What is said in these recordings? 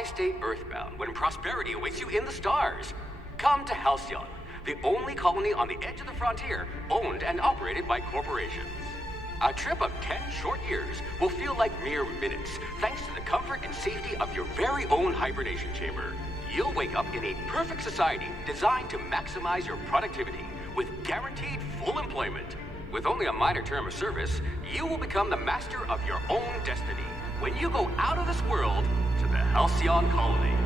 Why stay earthbound when prosperity awaits you in the stars? Come to Halcyon, the only colony on the edge of the frontier, owned and operated by corporations. A trip of 10 short years will feel like mere minutes, thanks to the comfort and safety of your very own hibernation chamber. You'll wake up in a perfect society designed to maximize your productivity, with guaranteed full employment. With only a minor term of service, you will become the master of your own destiny when you go out of this world to the Halcyon colony.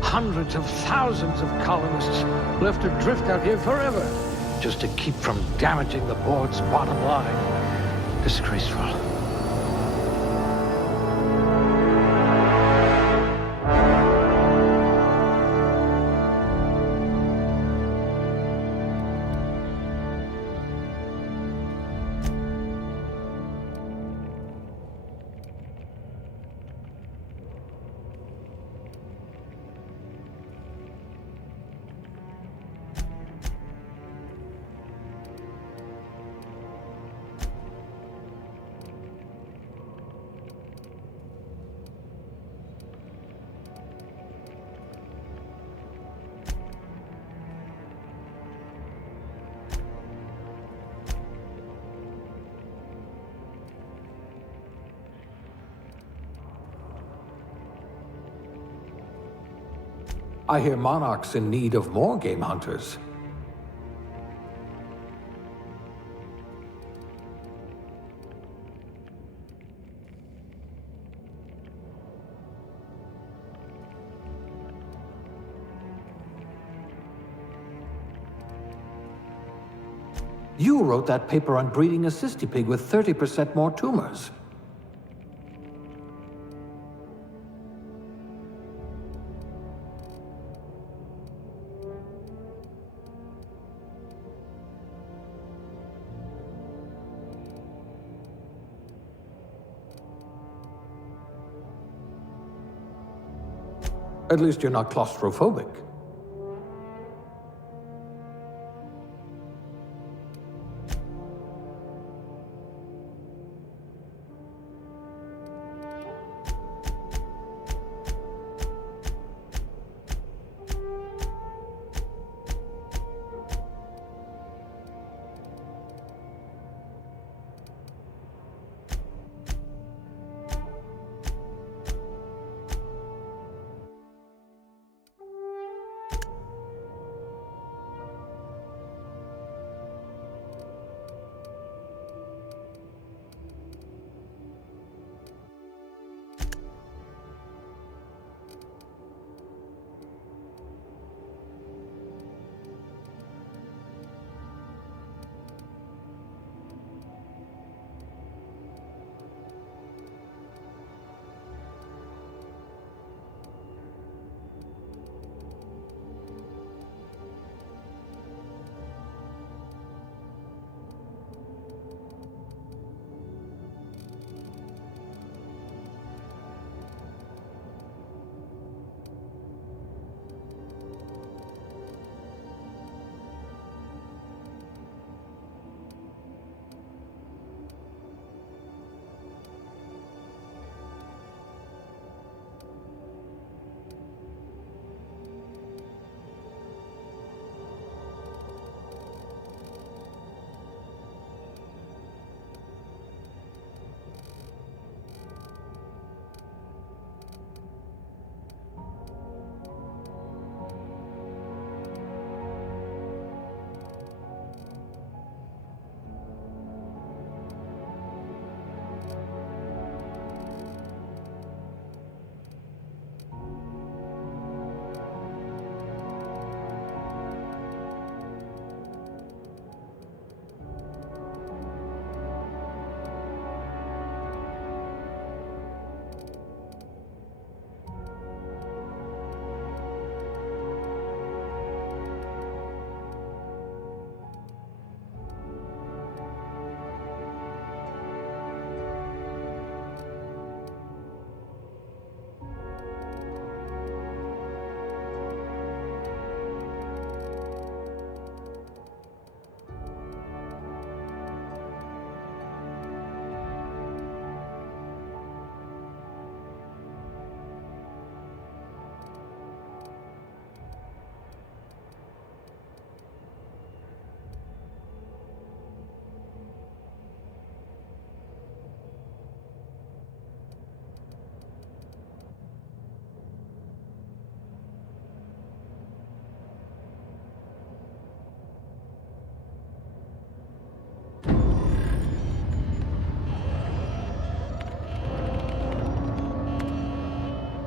Hundreds of thousands of colonists left adrift out here forever, just to keep from damaging the board's bottom line. Disgraceful. I hear Monarch's in need of more game hunters. You wrote that paper on breeding a cystipig with 30% more tumors. At least you're not claustrophobic.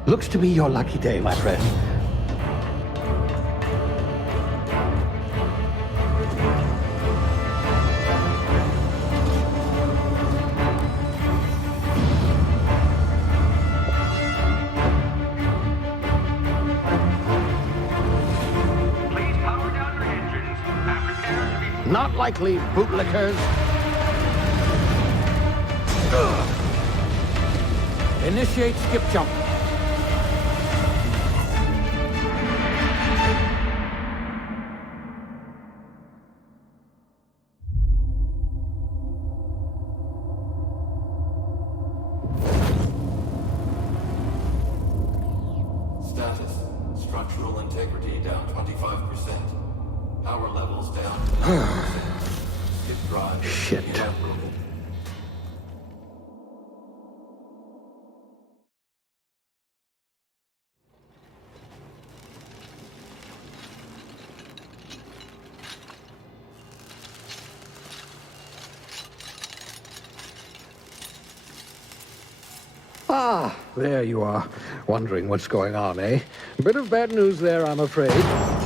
Looks to be your lucky day, my friend. Please power down your engines and prepare to be... Not likely, bootlickers. Initiate skip jump. Status. Structural integrity down 25%. Power levels down to 90%. Skip drive. Shit. Inoperable. Ah, there you are. Wondering what's going on, eh? Bit of bad news there, I'm afraid.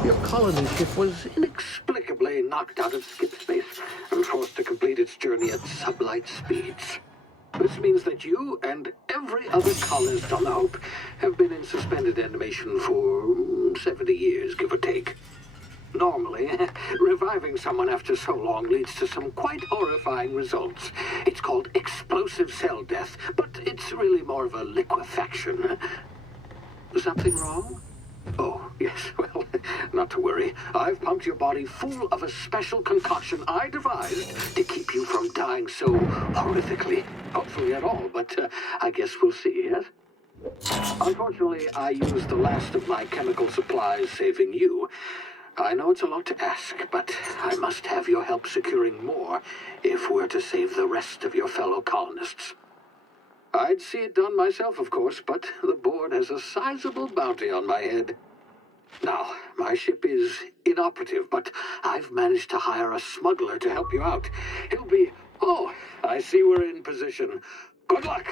Your colony ship was inexplicably knocked out of skip space and forced to complete its journey at sublight speeds. This means that you and every other colonist on the Hope have been in suspended animation for 70 years, give or take. Normally, reviving someone after so long leads to some quite horrifying results. It's called explosive cell death, but it's really more of a liquefaction. Something wrong? Oh, yes, well, not to worry. I've pumped your body full of a special concoction I devised to keep you from dying so horrifically. Hopefully at all, but I guess we'll see, yes? Unfortunately, I used the last of my chemical supplies saving you. I know it's a lot to ask, but I must have your help securing more if we're to save the rest of your fellow colonists. I'd see it done myself, of course, but the board has a sizable bounty on my head. Now, my ship is inoperative, but I've managed to hire a smuggler to help you out. He'll be... Oh, I see we're in position. Good luck!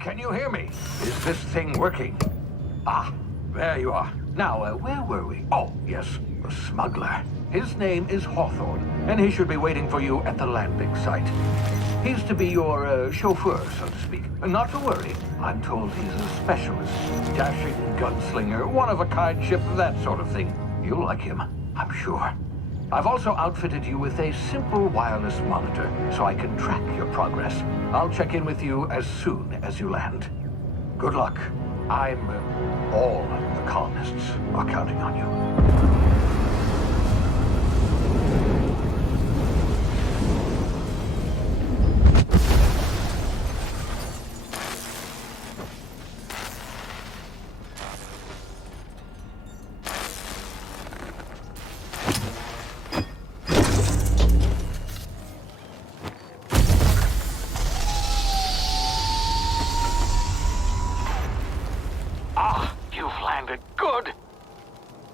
Can you hear me? Is this thing working? Ah, there you are. Now, where were we? Oh, yes, the smuggler. His name is Hawthorne, and he should be waiting for you at the landing site. He's to be your chauffeur, so to speak. Not to worry. I'm told he's a specialist. Dashing gunslinger, one-of-a-kind ship, that sort of thing. You'll like him, I'm sure. I've also outfitted you with a simple wireless monitor, so I can track your progress. I'll check in with you as soon as you land. Good luck. All the colonists are counting on you.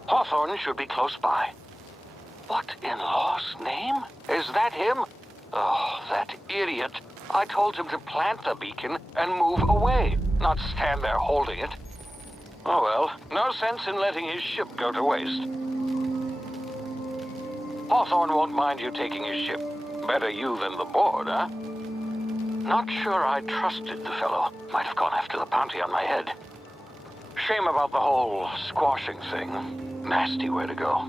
Hawthorne should be close by. What in law's name? Is that him? Oh, that idiot. I told him to plant the beacon and move away, not stand there holding it. Oh well, no sense in letting his ship go to waste. Hawthorne won't mind you taking his ship. Better you than the board, huh? Not sure I trusted the fellow. Might have gone after the bounty on my head. Shame about the whole squashing thing. Nasty way to go.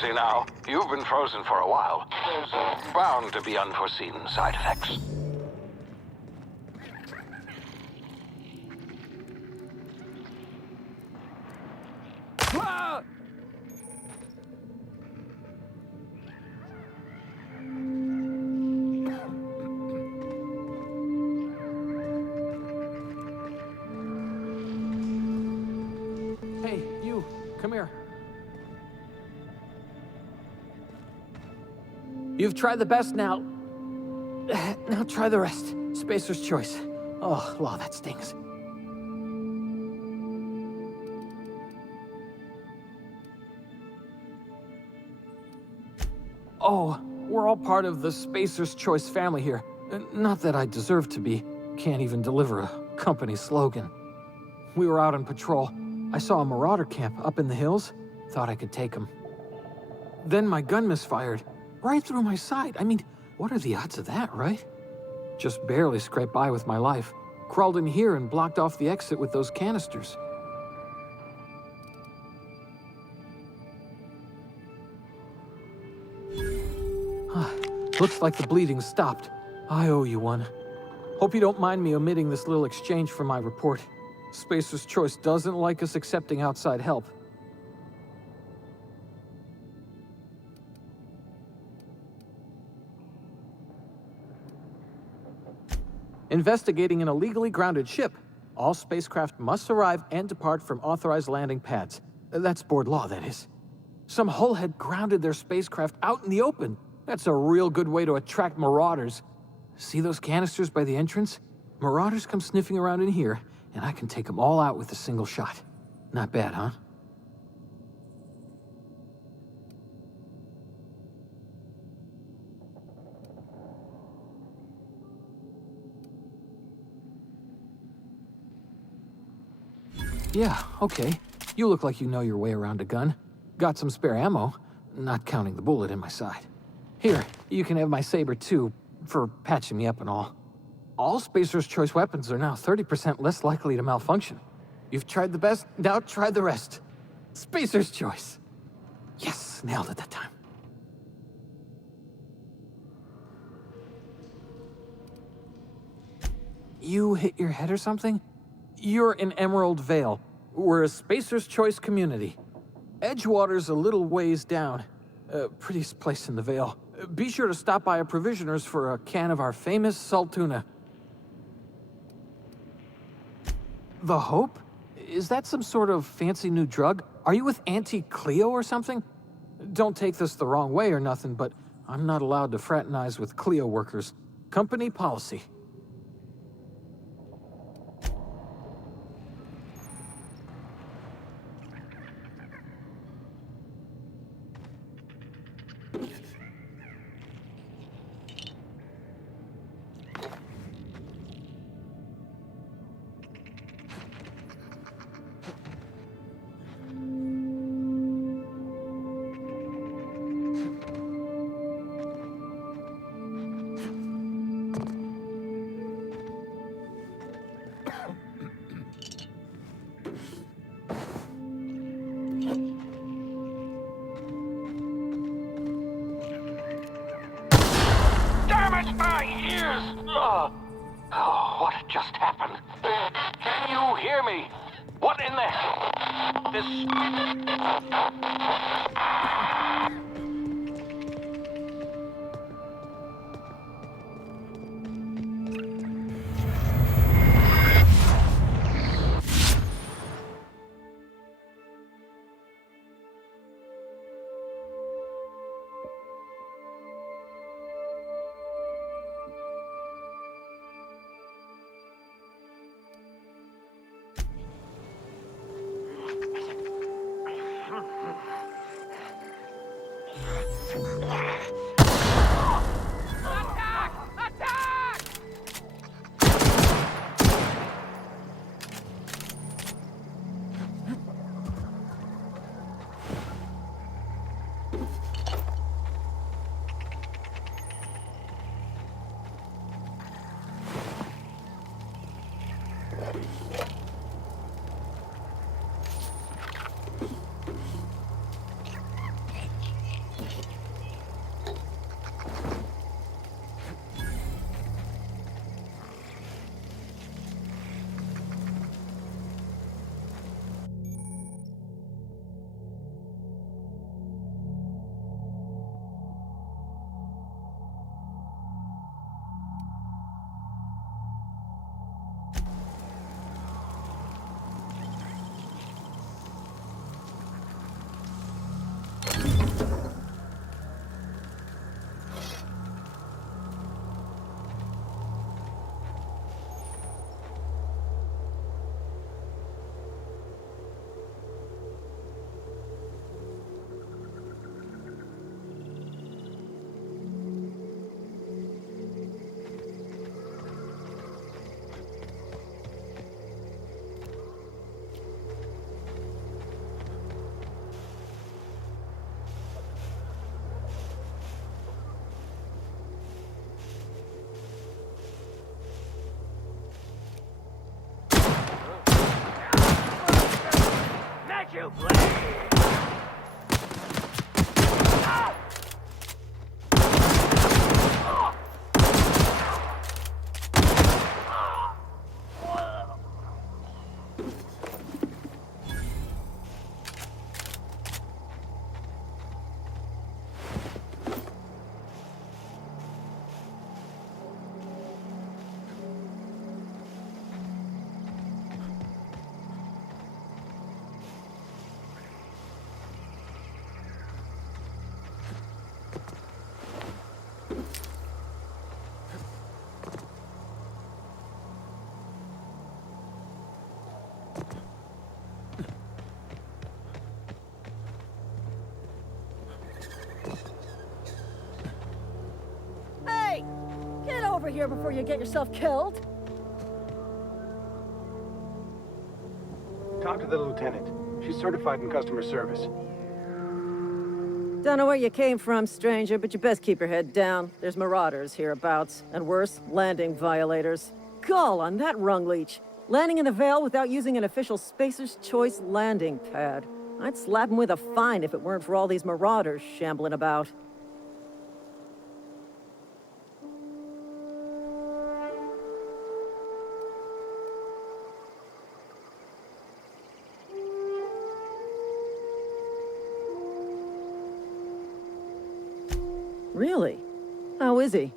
easy now. You've been frozen for a while. There's bound to be unforeseen side effects. Ah! Hey, you, come here. You've tried the best now. Now try the rest. Spacer's choice. Oh, law, that stings. Oh, we're all part of the Spacer's Choice family here. Not that I deserve to be. Can't even deliver a company slogan. We were out on patrol. I saw a marauder camp up in the hills. Thought I could take them. Then my gun misfired. Right through my side. I mean, what are the odds of that, right? Just barely scraped by with my life. Crawled in here and blocked off the exit with those canisters. Looks like the bleeding stopped. I owe you one. Hope you don't mind me omitting this little exchange from my report. Spacer's Choice doesn't like us accepting outside help. Investigating an illegally grounded ship. All spacecraft must arrive and depart from authorized landing pads. That's board law, that is. Some hullhead grounded their spacecraft out in the open. That's a real good way to attract marauders. See those canisters by the entrance? Marauders come sniffing around in here, and I can take them all out with a single shot. Not bad, huh? Yeah, okay. You look like you know your way around a gun. Got some spare ammo, not counting the bullet in my side. Here, you can have my saber too, for patching me up and all. All Spacer's Choice weapons are now 30% less likely to malfunction. You've tried the best, now try the rest. Spacer's Choice. Yes, nailed it that time. You hit your head or something? You're in Emerald Vale. We're a Spacer's Choice community. Edgewater's a little ways down. Prettiest place in the Vale. Be sure to stop by a provisioner's for a can of our famous salt tuna. The Hope? Is that some sort of fancy new drug? Are you with Auntie Cleo or something? Don't take this the wrong way or nothing, but I'm not allowed to fraternize with Cleo workers. Company policy. My ears! Oh, what just happened? Can you hear me? What in the hell? of here before you get yourself killed. Talk to the lieutenant. She's certified in customer service. Don't know where you came from, stranger, but you best keep your head down. There's marauders hereabouts, and worse, landing violators. Gall on that rung leech. Landing in the Vale without using an official Spacer's Choice landing pad. I'd slap him with a fine if it weren't for all these marauders shambling about. Really? How is he?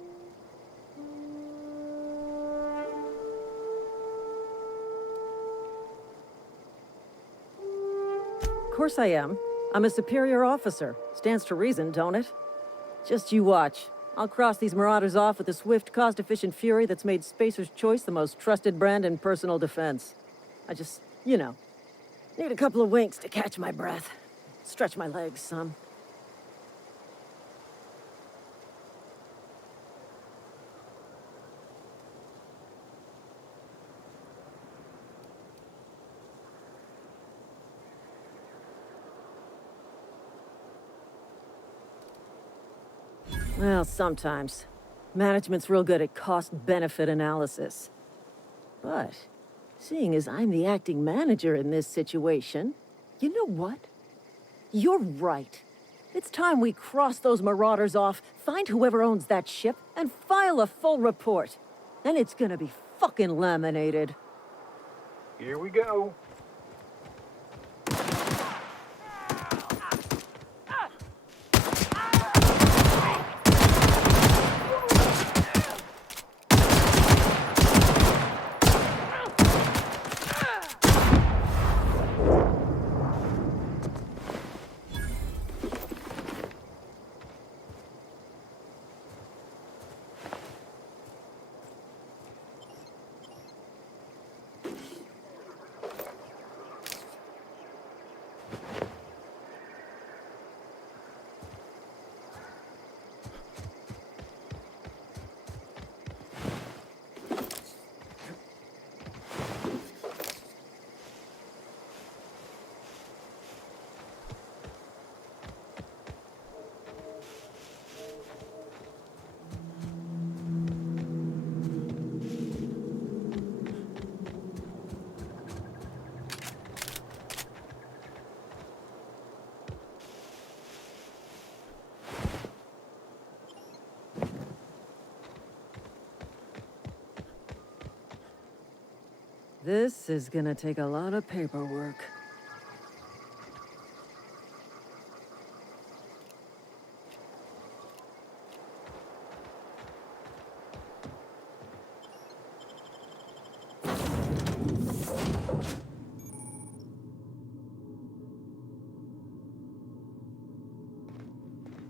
Of course I am. I'm a superior officer. Stands to reason, don't it? Just you watch. I'll cross these marauders off with the swift, cost-efficient fury that's made Spacer's Choice the most trusted brand in personal defense. I just, you know, need a couple of winks to catch my breath. Stretch my legs some. Well, sometimes. Management's real good at cost-benefit analysis. But, seeing as I'm the acting manager in this situation, you know what? You're right. It's time we cross those marauders off, find whoever owns that ship, and file a full report. Then it's gonna be fucking laminated. Here we go. This is gonna take a lot of paperwork.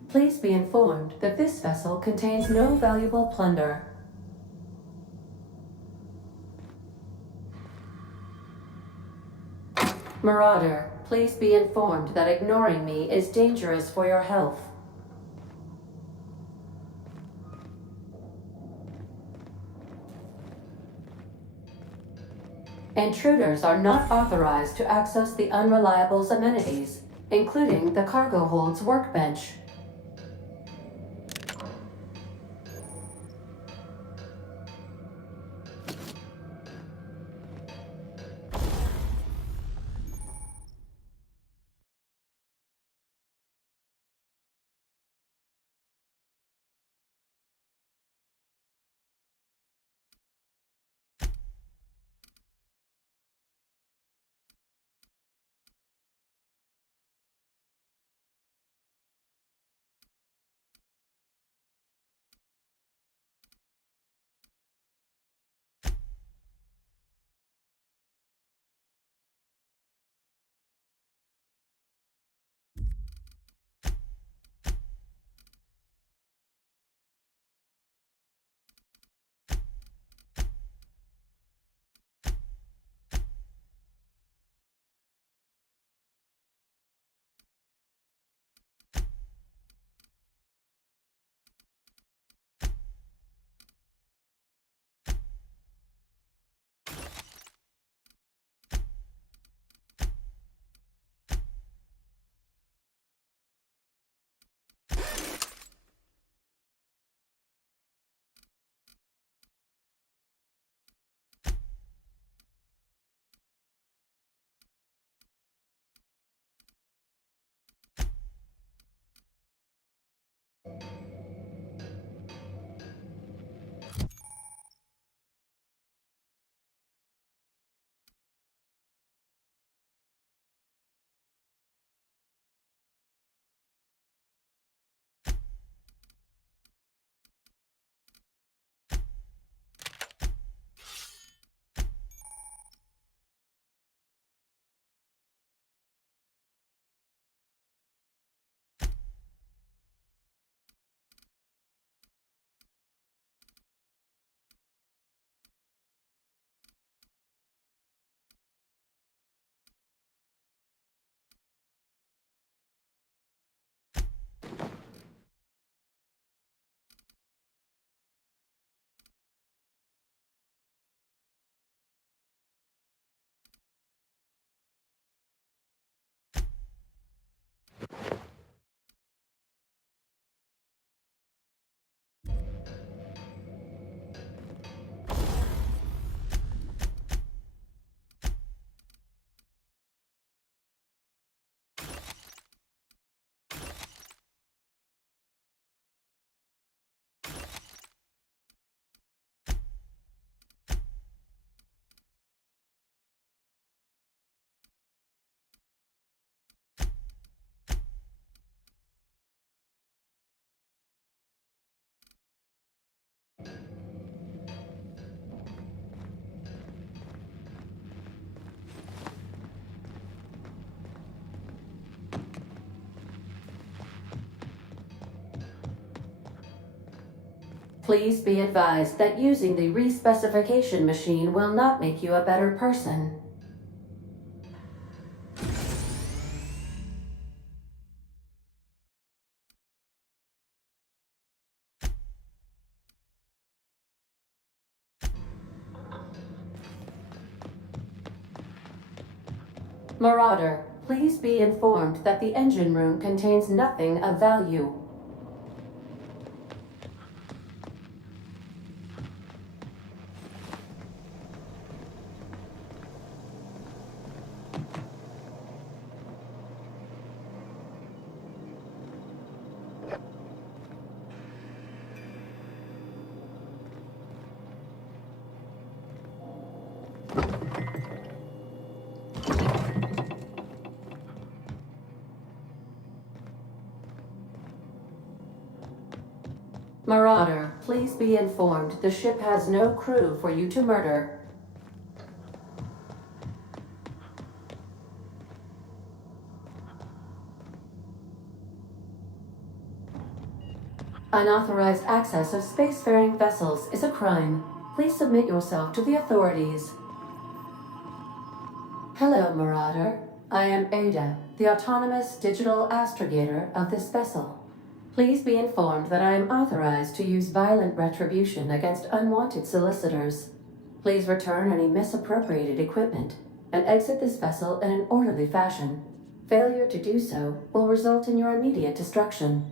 Please be informed that this vessel contains no valuable plunder. Marauder, please be informed that ignoring me is dangerous for your health. Intruders are not authorized to access the Unreliable's amenities, including the cargo hold's workbench. Please be advised that using the respecification machine will not make you a better person. Marauder, please be informed that the engine room contains nothing of value. Marauder, please be informed the ship has no crew for you to murder. Unauthorized access of spacefaring vessels is a crime. Please submit yourself to the authorities. Hello, Marauder. I am Ada, the autonomous digital astrogator of this vessel. Please be informed that I am authorized to use violent retribution against unwanted solicitors. Please return any misappropriated equipment and exit this vessel in an orderly fashion. Failure to do so will result in your immediate destruction.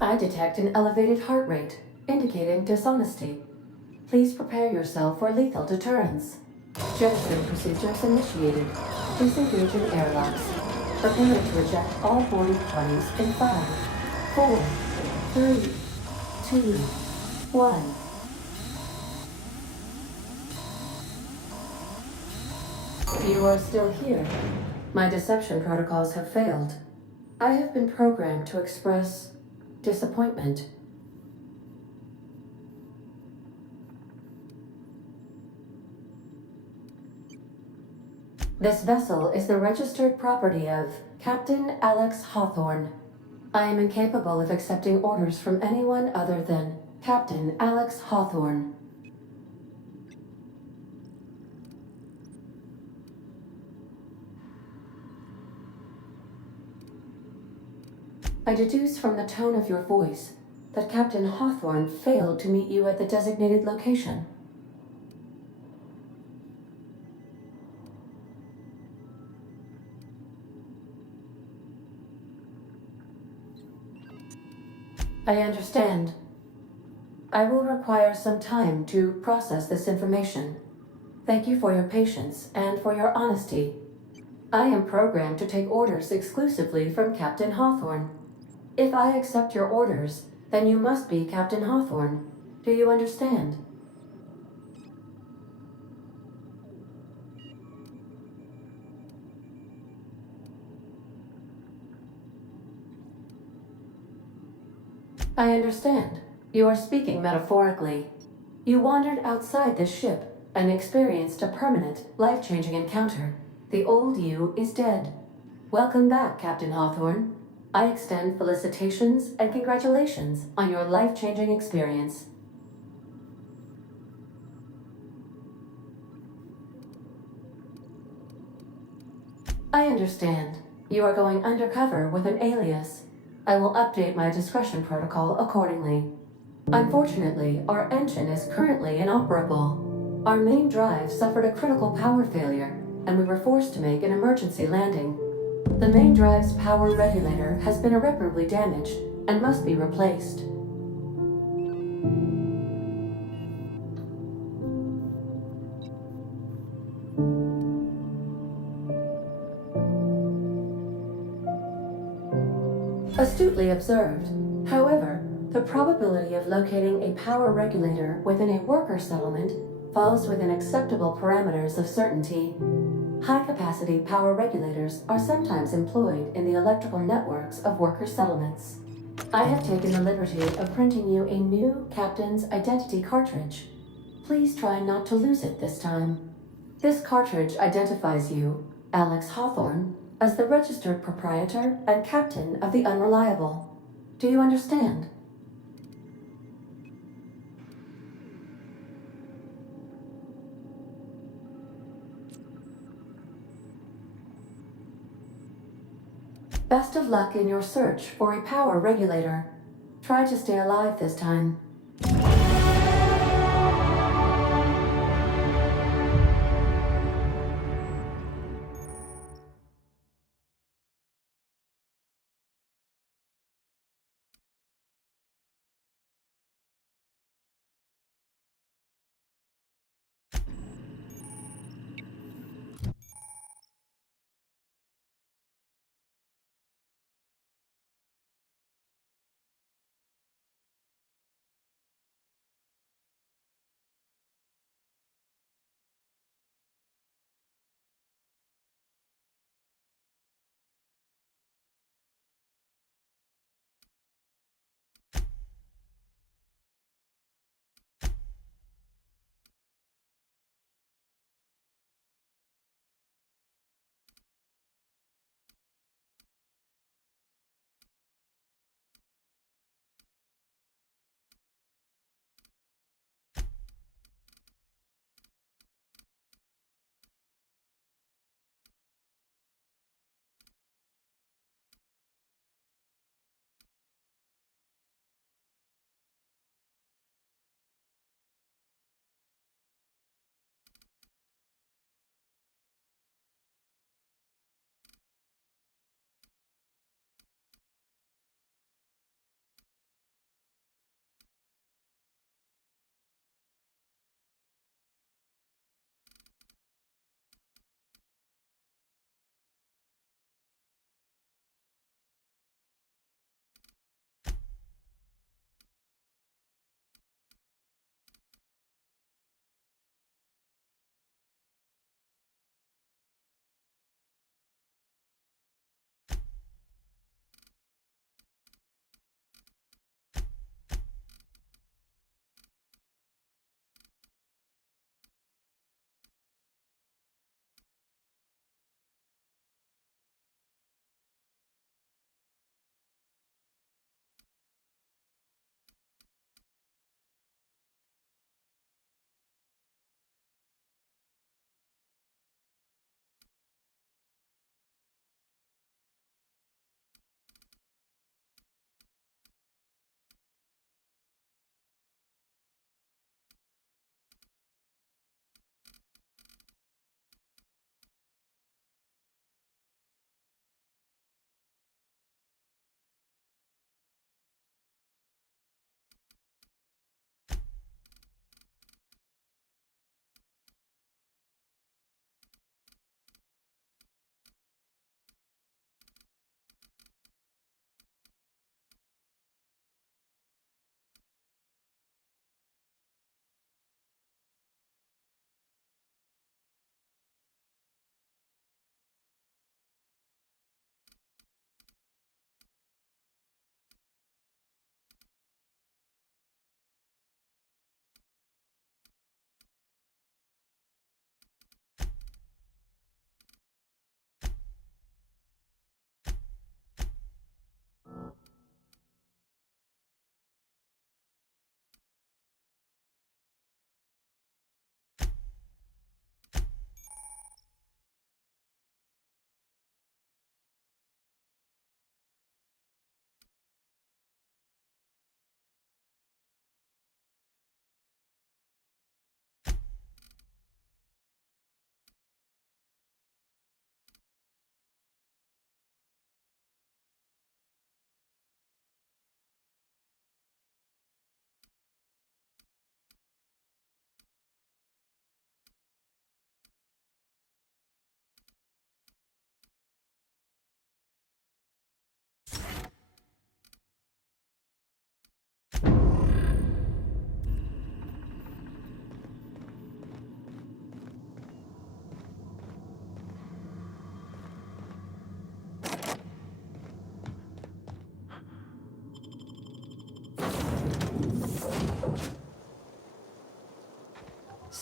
I detect an elevated heart rate, indicating dishonesty. Please prepare yourself for lethal deterrence. Jettison procedures initiated. Please engage in airlocks. Prepare to eject all boarding parties in 5, 4, 3, 2, 1. You are still here. My deception protocols have failed. I have been programmed to express disappointment. This vessel is the registered property of Captain Alex Hawthorne. I am incapable of accepting orders from anyone other than Captain Alex Hawthorne. I deduce from the tone of your voice that Captain Hawthorne failed to meet you at the designated location. I understand. I will require some time to process this information. Thank you for your patience and for your honesty. I am programmed to take orders exclusively from Captain Hawthorne. If I accept your orders, then you must be Captain Hawthorne. Do you understand? I understand. You are speaking metaphorically. You wandered outside this ship and experienced a permanent, life-changing encounter. The old you is dead. Welcome back, Captain Hawthorne. I extend felicitations and congratulations on your life-changing experience. I understand. You are going undercover with an alias. I will update my discretion protocol accordingly. Unfortunately, our engine is currently inoperable. Our main drive suffered a critical power failure, and we were forced to make an emergency landing. The main drive's power regulator has been irreparably damaged and must be replaced. Astutely observed. However, the probability of locating a power regulator within a worker settlement falls within acceptable parameters of certainty. High-capacity power regulators are sometimes employed in the electrical networks of worker settlements. I have taken the liberty of printing you a new captain's identity cartridge. Please try not to lose it this time. This cartridge identifies you, Alex Hawthorne, as the registered proprietor and captain of the Unreliable. Do you understand? Best of luck in your search for a power regulator. Try to stay alive this time.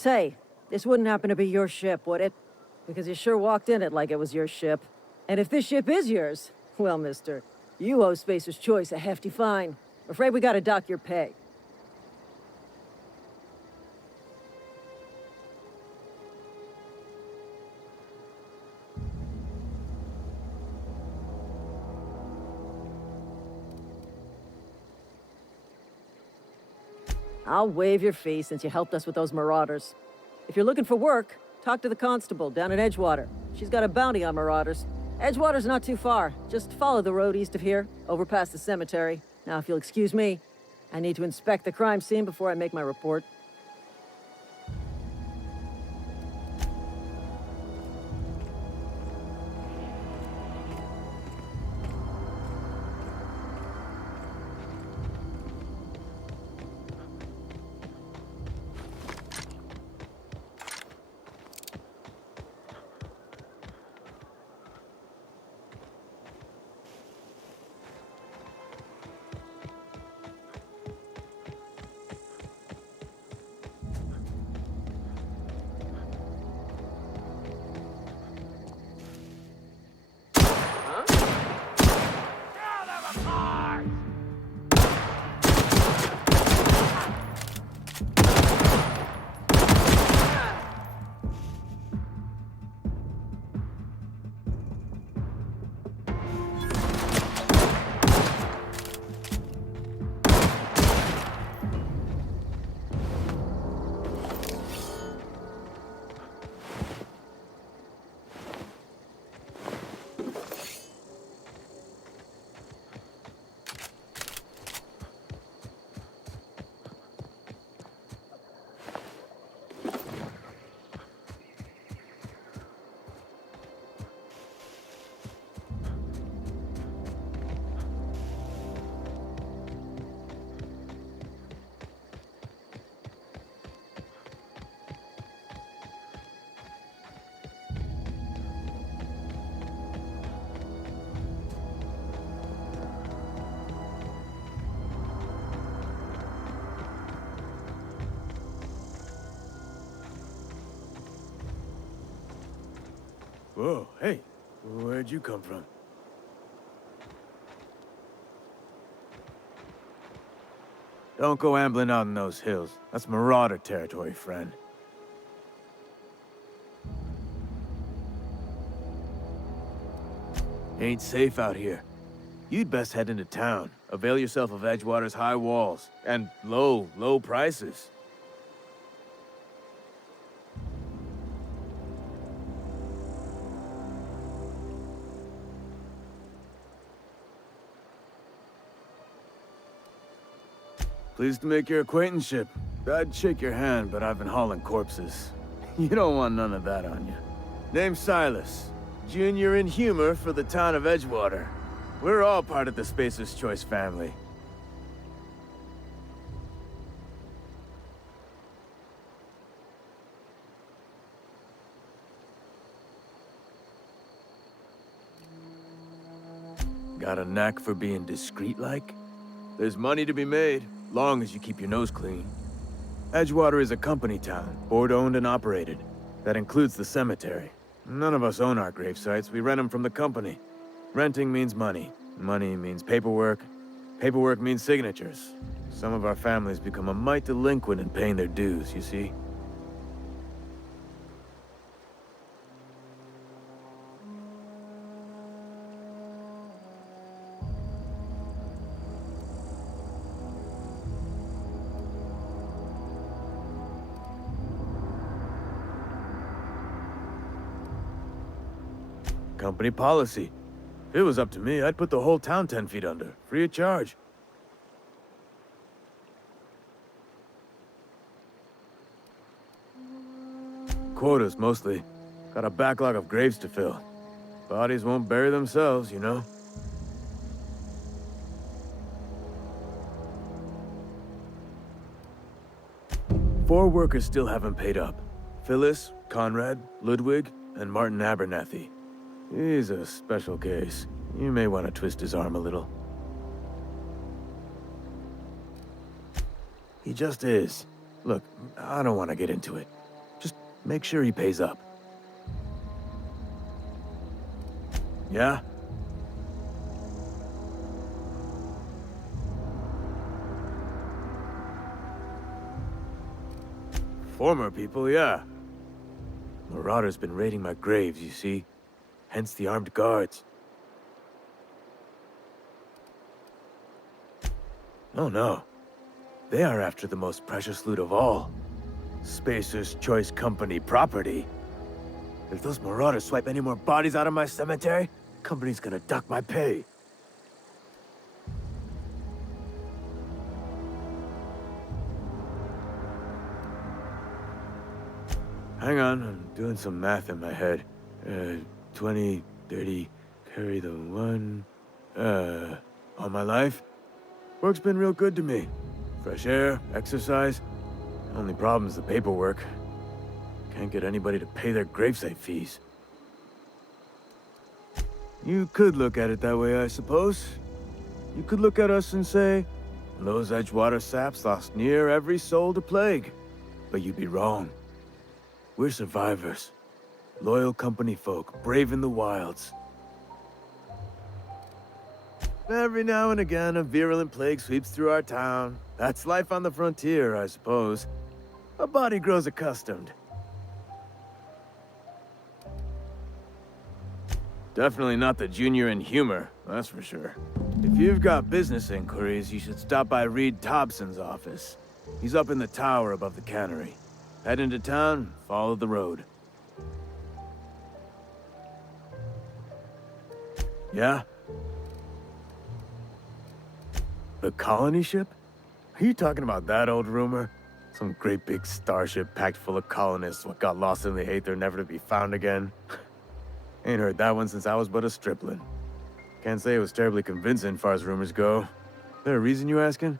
Say, this wouldn't happen to be your ship, would it? Because you sure walked in it like it was your ship. And if this ship is yours, well, mister, you owe Spacer's Choice a hefty fine. Afraid we gotta dock your pay. I'll waive your fee since you helped us with those marauders. If you're looking for work, talk to the constable down at Edgewater. She's got a bounty on marauders. Edgewater's not too far. Just follow the road east of here, over past the cemetery. Now, if you'll excuse me, I need to inspect the crime scene before I make my report. Whoa, hey, where'd you come from? Don't go ambling out in those hills. That's marauder territory, friend. Ain't safe out here. You'd best head into town. Avail yourself of Edgewater's high walls and low prices. Pleased to make your acquaintanceship. I'd shake your hand, but I've been hauling corpses. You don't want none of that on you. Name's Silas. Junior in humor for the town of Edgewater. We're all part of the Spacer's Choice family. Got a knack for being discreet-like? There's money to be made. Long as you keep your nose clean. Edgewater is a company town, board-owned and operated. That includes the cemetery. None of us own our grave sites, we rent them from the company. Renting means money. Money means paperwork. Paperwork means signatures. Some of our families become a mite delinquent in paying their dues, you see? Company policy. If it was up to me, I'd put the whole town 10 feet under, free of charge. Quotas, mostly. Got a backlog of graves to fill. Bodies won't bury themselves, you know? Four workers still haven't paid up. Phyllis, Conrad, Ludwig, and Martin Abernathy. He's a special case. You may want to twist his arm a little. He just is. Look, I don't want to get into it. Make sure he pays up. Yeah? Former people, yeah. Marauders been raiding my graves, you see? Hence the armed guards. Oh no. They are after the most precious loot of all. Spacer's Choice Company property. If those marauders swipe any more bodies out of my cemetery, company's gonna duck my pay. Hang on, I'm doing some math in my head. 20, 30, carry the one... all my life? Work's been real good to me. Fresh air, exercise. Only problem's the paperwork. Can't get anybody to pay their gravesite fees. You could look at it that way, I suppose. You could look at us and say, those Edgewater saps lost near every soul to plague. But you'd be wrong. We're survivors. Loyal company folk, brave in the wilds. Every now and again, a virulent plague sweeps through our town. That's life on the frontier, I suppose. A body grows accustomed. Definitely not the junior in humor, that's for sure. If you've got business inquiries, you should stop by Reed Thompson's office. He's up in the tower above the cannery. Head into town, follow the road. Yeah? The colony ship? Are you talking about that old rumor? Some great big starship packed full of colonists what got lost in the aether never to be found again? Ain't heard that one since I was but a stripling. Can't say it was terribly convincing far as rumors go. There a reason you asking?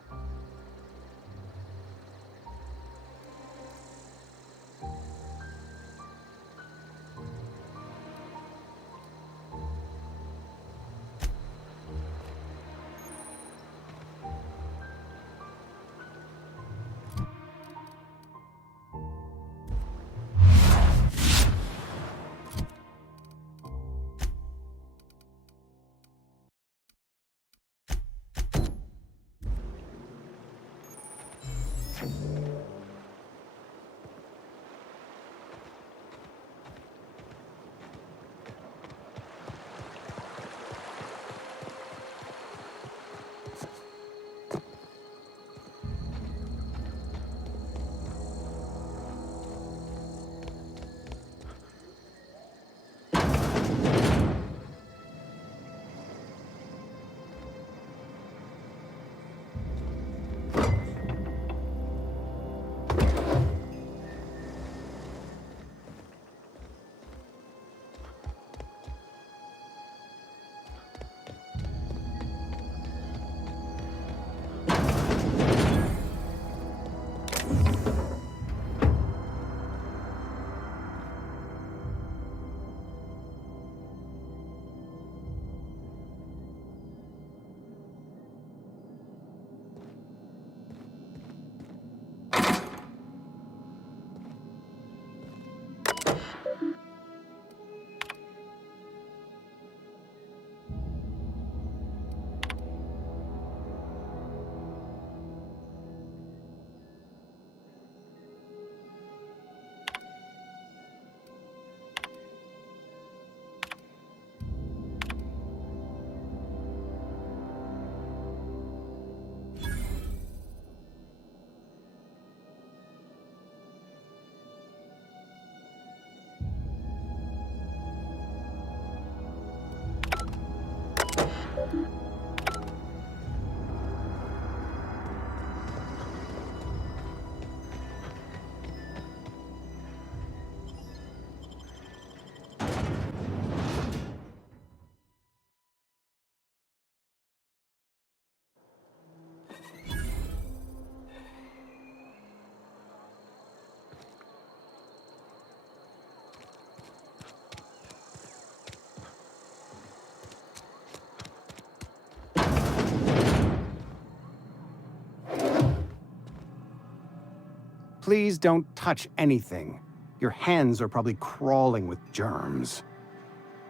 Please don't touch anything. Your hands are probably crawling with germs.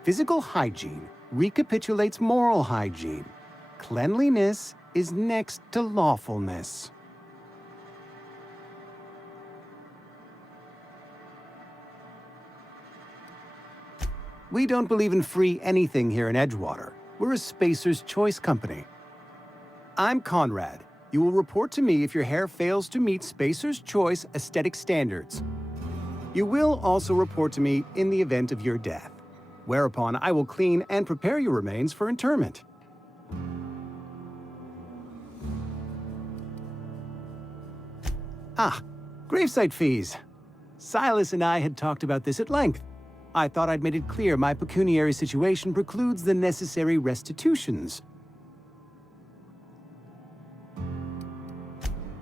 Physical hygiene recapitulates moral hygiene. Cleanliness is next to lawfulness. We don't believe in free anything here in Edgewater. We're a Spacer's Choice company. I'm Conrad. You will report to me if your hair fails to meet Spacer's Choice aesthetic standards. You will also report to me in the event of your death, whereupon I will clean and prepare your remains for interment. Ah, gravesite fees. Silas and I had talked about this at length. I thought I'd made it clear my pecuniary situation precludes the necessary restitutions.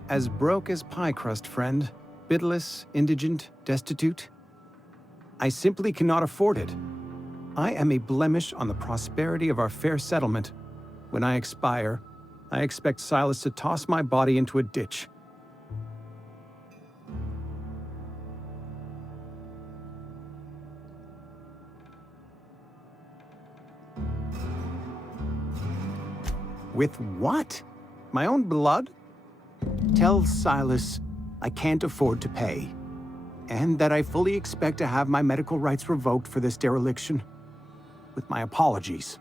As broke as pie crust, friend. Bitless, indigent, destitute. I simply cannot afford it. I am a blemish on the prosperity of our fair settlement. When I expire, I expect Silas to toss my body into a ditch. With what? My own blood? Tell Silas I can't afford to pay, and that I fully expect to have my medical rights revoked for this dereliction. With my apologies.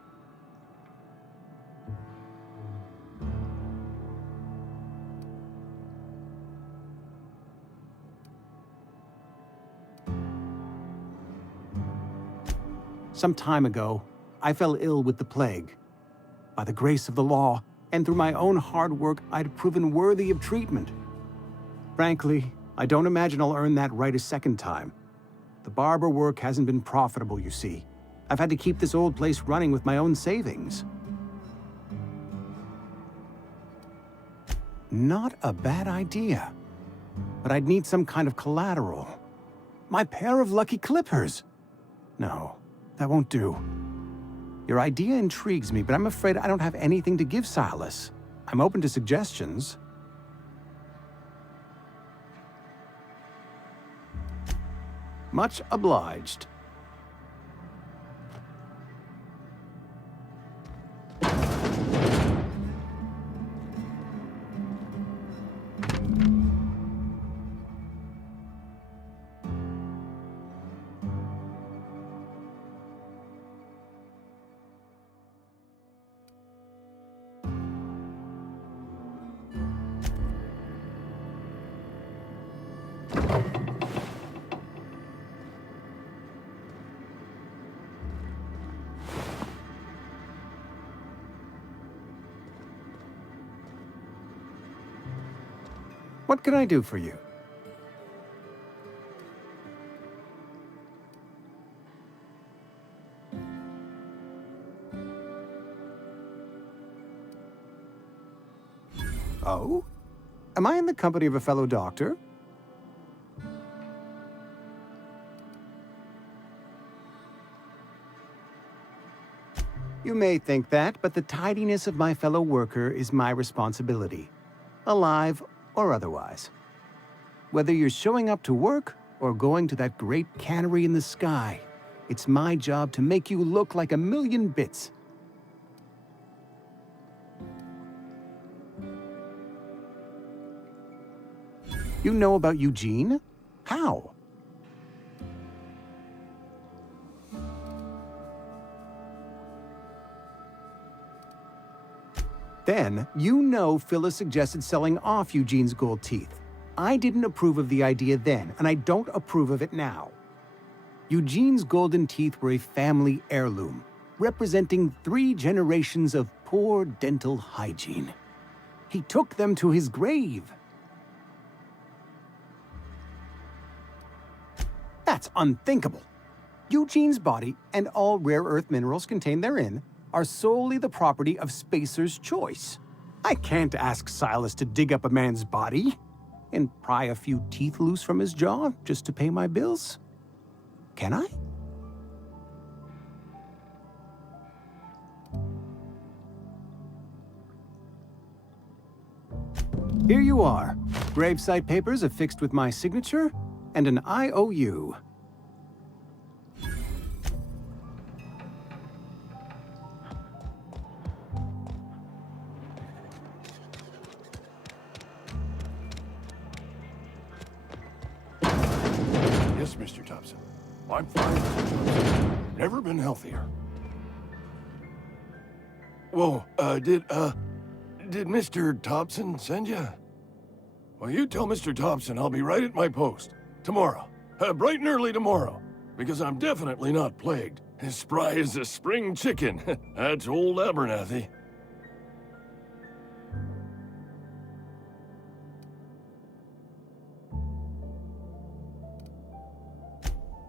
Some time ago, I fell ill with the plague. By the grace of the law, and through my own hard work, I'd proven worthy of treatment. Frankly, I don't imagine I'll earn that right a second time. The barber work hasn't been profitable, you see. I've had to keep this old place running with my own savings. Not a bad idea. But I'd need some kind of collateral. My pair of lucky clippers! No, that won't do. Your idea intrigues me, but I'm afraid I don't have anything to give Silas. I'm open to suggestions. Much obliged. What can I do for you? Oh? Am I in the company of a fellow doctor? You may think that, but the tidiness of my fellow worker is my responsibility. Alive or otherwise. Whether you're showing up to work or going to that great cannery in the sky, it's my job to make you look like a million bits. You know about Eugene? How? Then, you know Phyllis suggested selling off Eugene's gold teeth. I didn't approve of the idea then, and I don't approve of it now. Eugene's golden teeth were a family heirloom, representing 3 generations of poor dental hygiene. He took them to his grave. That's unthinkable. Eugene's body and all rare earth minerals contained therein are solely the property of Spacer's Choice. I can't ask Silas to dig up a man's body and pry a few teeth loose from his jaw just to pay my bills. Can I? Here you are. Gravesite papers affixed with my signature. and an IOU. Yes, Mr. Thompson. I'm fine, Mr. Thompson. Never been healthier. Whoa, did Mr. Thompson send you? Well, you tell Mr. Thompson I'll be right at my post. Tomorrow. Bright and early tomorrow. Because I'm definitely not plagued. As spry as a spring chicken. That's old Abernathy.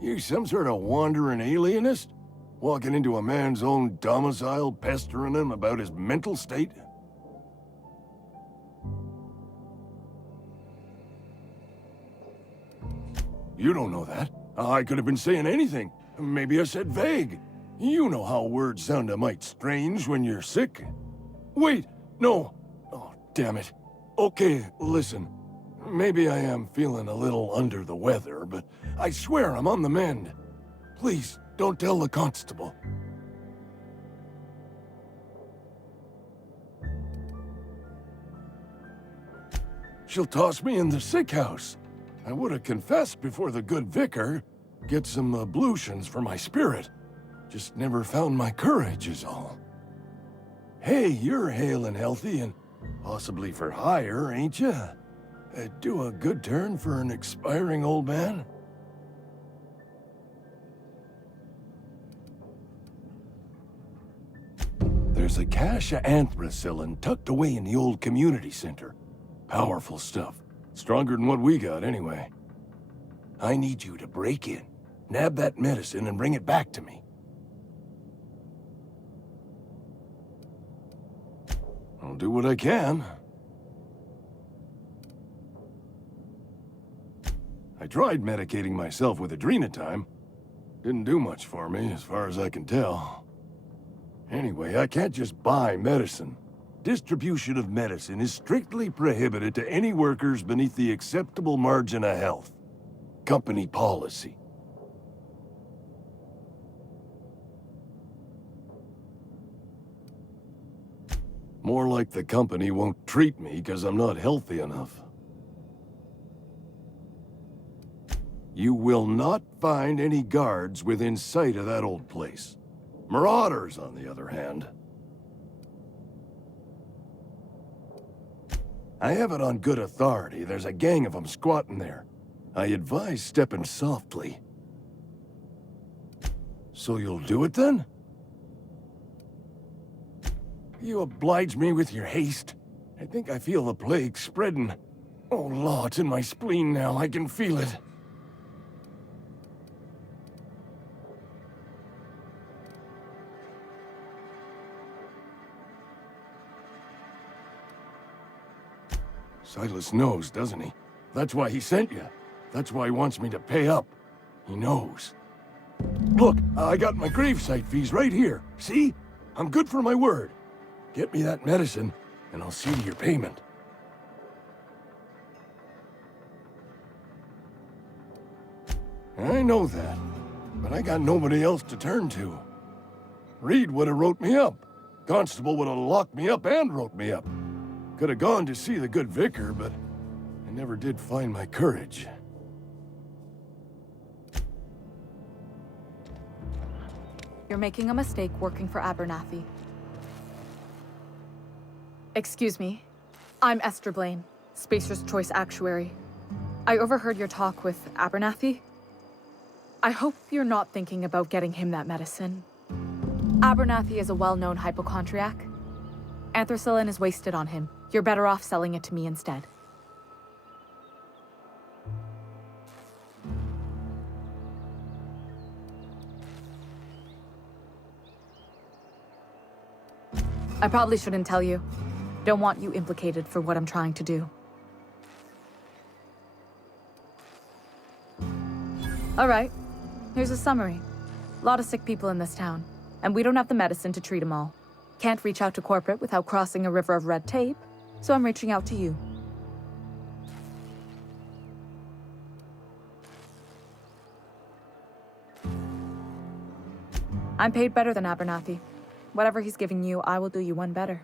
You some sort of wandering alienist? Walking into a man's own domicile, pestering him about his mental state? You don't know that. I could have been saying anything. Maybe I said vague. You know how words sound a mite strange when you're sick. Wait, no. Oh, damn it. Okay, listen. Maybe I am feeling a little under the weather, but I swear I'm on the mend. Please, don't tell the constable. She'll toss me in the sick house. I would have confessed before the good vicar. Get some ablutions for my spirit. Just never found my courage is all. Hey, you're hale and healthy and possibly for hire, ain't you? Do a good turn for an expiring old man? There's a cache of anthracillin tucked away in the old community center. Powerful stuff. Stronger than what we got, anyway. I need you to break in, nab that medicine, and bring it back to me. I'll do what I can. I tried medicating myself with adrenatime. Didn't do much for me, as far as I can tell. Anyway, I can't just buy medicine. Distribution of medicine is strictly prohibited to any workers beneath the acceptable margin of health. Company policy. More like the company won't treat me because I'm not healthy enough. You will not find any guards within sight of that old place. Marauders, on the other hand. I have it on good authority. There's a gang of them squatting there. I advise stepping softly. So you'll do it then? You oblige me with your haste. I think I feel the plague spreading. Oh, law, it's in my spleen now. I can feel it. Silas knows, doesn't he? That's why he sent you. That's why he wants me to pay up. He knows. Look, I got my gravesite fees right here. See? I'm good for my word. Get me that medicine, and I'll see to your payment. I know that, but I got nobody else to turn to. Reed would have wrote me up. Constable would have locked me up and wrote me up. Could have gone to see the good vicar, but I never did find my courage. You're making a mistake working for Abernathy. Excuse me. I'm Esther Blaine, Spacer's Choice Actuary. I overheard your talk with Abernathy. I hope you're not thinking about getting him that medicine. Abernathy is a well-known hypochondriac. Anthracillin is wasted on him. You're better off selling it to me instead. I probably shouldn't tell you. Don't want you implicated for what I'm trying to do. All right, here's a summary. A lot of sick people in this town, and we don't have the medicine to treat them all. Can't reach out to corporate without crossing a river of red tape, so I'm reaching out to you. I'm paid better than Abernathy. Whatever he's giving you, I will do you one better.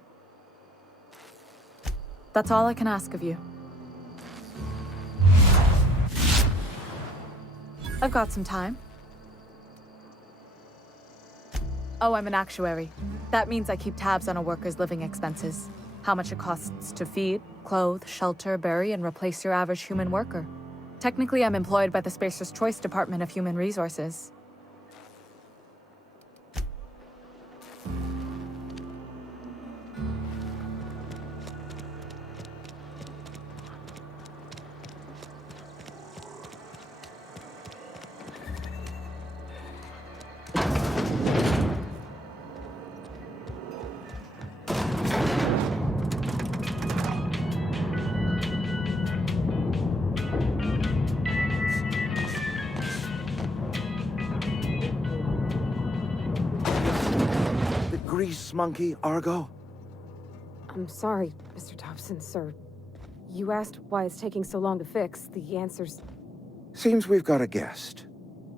That's all I can ask of you. I've got some time. Oh, I'm an actuary. That means I keep tabs on a worker's living expenses. How much it costs to feed, clothe, shelter, bury, and replace your average human worker. Technically, I'm employed by the Spacer's Choice Department of Human Resources. Grease monkey, Argo? I'm sorry, Mr. Thompson, sir. You asked why it's taking so long to fix. The answer's... Seems we've got a guest.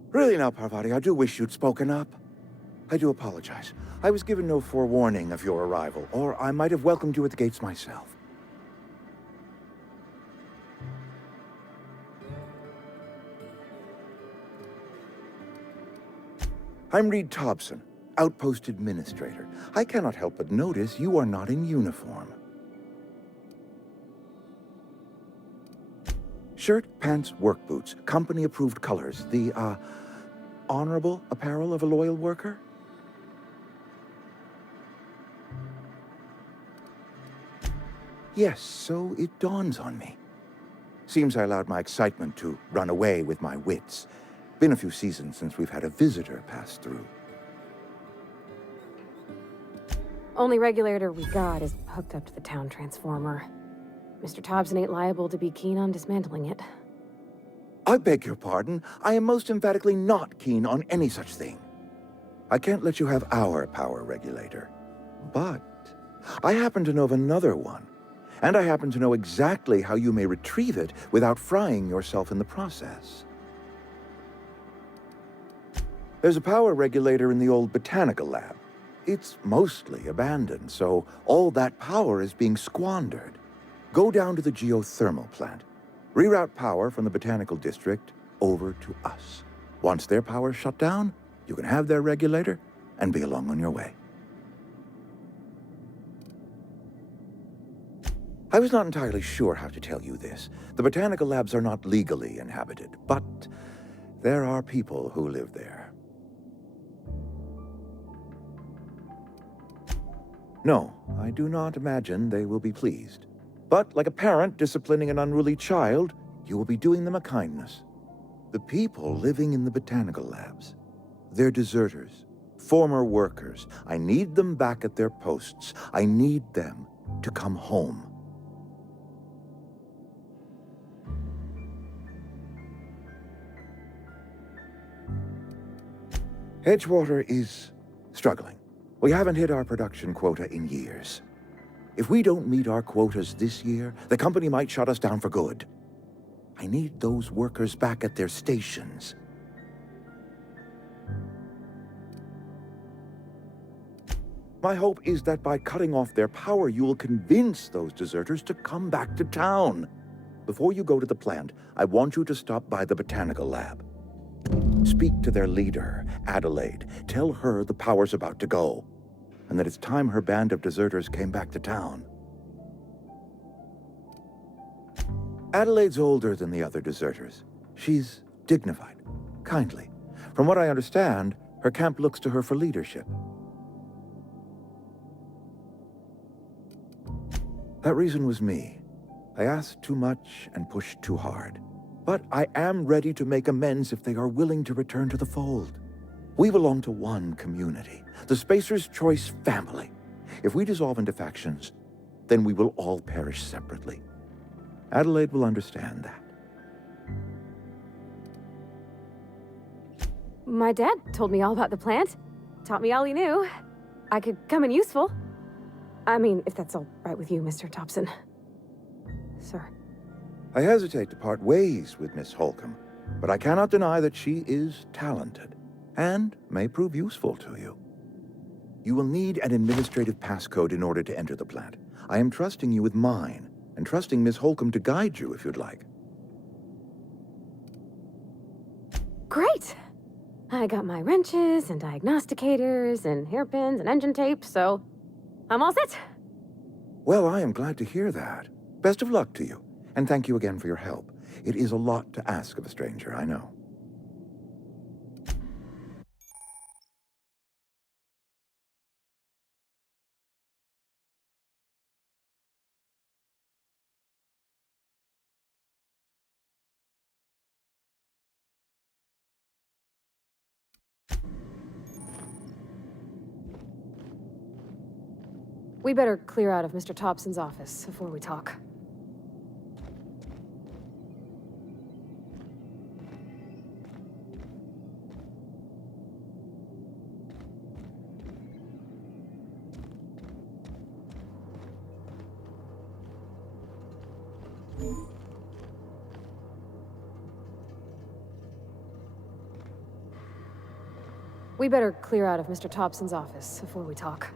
Really now, Parvati, I do wish you'd spoken up. I do apologize. I was given no forewarning of your arrival, or I might have welcomed you at the gates myself. I'm Reed Thompson, Outpost Administrator. I cannot help but notice you are not in uniform. Shirt, pants, work boots, company-approved colors. The, honorable apparel of a loyal worker? Yes, so it dawns on me. Seems I allowed my excitement to run away with my wits. Been a few seasons since we've had a visitor pass through. Only regulator we got is hooked up to the town transformer. Mr. Thompson ain't liable to be keen on dismantling it. I beg your pardon. I am most emphatically not keen on any such thing. I can't let you have our power regulator. But I happen to know of another one. And I happen to know exactly how you may retrieve it without frying yourself in the process. There's a power regulator in the old botanical lab. It's mostly abandoned, so all that power is being squandered. Go down to the geothermal plant. Reroute power from the botanical district over to us. Once their power's shut down, you can have their regulator and be along on your way. I was not entirely sure how to tell you this. The botanical labs are not legally inhabited, but there are people who live there. No, I do not imagine they will be pleased. But like a parent disciplining an unruly child, you will be doing them a kindness. The people living in the botanical labs, they're deserters, former workers. I need them back at their posts. I need them to come home. Edgewater is struggling. We haven't hit our production quota in years. If we don't meet our quotas this year, the company might shut us down for good. I need those workers back at their stations. My hope is that by cutting off their power, you will convince those deserters to come back to town. Before you go to the plant, I want you to stop by the botanical lab. Speak to their leader, Adelaide. Tell her the power's about to go, and that it's time her band of deserters came back to town. Adelaide's older than the other deserters. She's dignified, kindly. From what I understand, her camp looks to her for leadership. That reason was me. I asked too much and pushed too hard. But I am ready to make amends if they are willing to return to the fold. We belong to one community, the Spacer's Choice family. If we dissolve into factions, then we will all perish separately. Adelaide will understand that. My dad told me all about the plant. Taught me all he knew. I could come in useful. I mean, if that's all right with you, Mr. Thompson. Sir. I hesitate to part ways with Miss Holcomb, but I cannot deny that she is talented. and may prove useful to you. You will need an administrative passcode in order to enter the plant. I am trusting you with mine, and trusting Miss Holcomb to guide you if you'd like. Great! I got my wrenches and diagnosticators and hairpins and engine tape, so I'm all set. Well, I am glad to hear that. Best of luck to you, and thank you again for your help. It is a lot to ask of a stranger, I know. We better clear out of Mr. Thompson's office before we talk. We better clear out of Mr. Thompson's office before we talk.